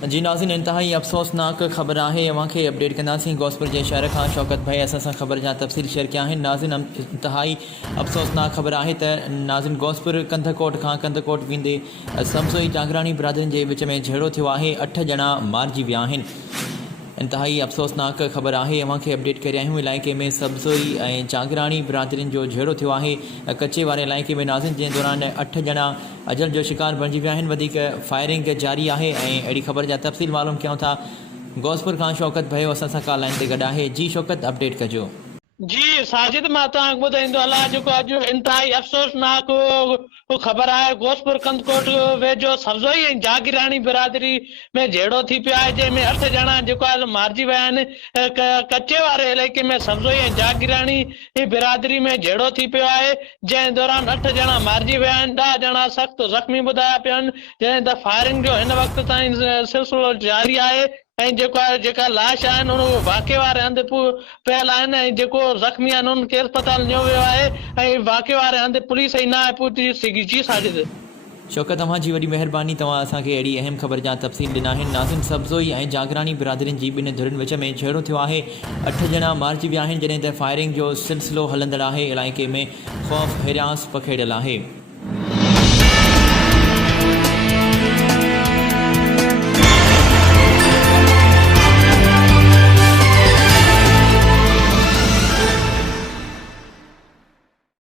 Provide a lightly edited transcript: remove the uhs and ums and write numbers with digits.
जी नाज़रीन, इंतहाई अफ़सोसनाक ख़बर है। अवां खे अपडेट कंदासीं गौसपुर के शहर का। शौकत भाई असां सां ख़बर जा तफ़सील शेयर किया आहिनि। नाज़रीन, इंतहाई अफ़सोसनाक ख़बर है त नाज़रीन गौसपुर कंधकोट खां कंधकोट वेंदे समसोई जागरानी बिरादरियुनि जे विच में झेड़ो थियो आहे। 8 ॼणा मारिजी विया आहिनि। इंतहाई अफ़सोसनाक ख़बर है। अवां खे अपडेट करे आहियूं। इलाइक़े में सबसोई ऐं जागरानी बिरादरियुनि जो झेड़ो थियो आहे कच्चे वारे इलाइक़े में। नाज़रीन, जंहिं दौरान 8 ॼणा अजल जो शिकार बणिजी विया आहिनि। वधीक फायरिंग जारी है। अहिड़ी ख़बर जा तफ़सील मालूम कयूं था। गौसपुर खां शौकत भयो असां सां कॉल लाइन ते गॾु आहे। जी शौकत, अपडेट कजो। जी साजिद, मां तव्हांखे ॿुधाईंदो हलां जेको अॼु इंतहाई अफ़सोसनाक ख़बर आहे। गोसपुर कंदकोट वेझो सबज़ोई ऐं जागीरानी बिरादरी में झेड़ो थी पियो आहे, जंहिंमें 8 ॼणा जेको आहे मारिजी विया आहिनि। कच्चे वारे इलाइक़े में सबज़ोई ऐं जागीरानी बिरादरी में झेड़ो थी पियो आहे, जंहिं दौरान 8 ॼणा मारिजी विया आहिनि। 10 ॼणा सख़्तु ज़ख़्मी ॿुधाया पिया आहिनि। जंहिं त फायरिंग जो हिन वक़्त ताईं सिलसिलो जारी आहे। ऐं जेका लाश आहिनि उन वाक़े वारे हंधि पियल आहिनि ऐं जेको ज़ख़्मी आहिनि उन्हनि खे अस्पताल नियो वियो आहे ऐं वाक़े वारे हंधि पुलिस ई न आहे पहुची सघी। जी साजिद। शौकत, तव्हांजी वॾी महिरबानी। तव्हां असांखे अहिड़ी अहम ख़बर जा तफ़सील ॾिना आहिनि। नाज़रीन, सबज़ोई ऐं जागरानी बिरादरियुनि जी ॿिनि धुरियुनि विच में झेड़ो थियो आहे। 8 ॼणा मारिजी विया आहिनि, जॾहिं त फायरिंग जो सिलसिलो हलंदड़ आहे। इलाइक़े में ख़ौफ़ हिरास पखेड़ियल आहे।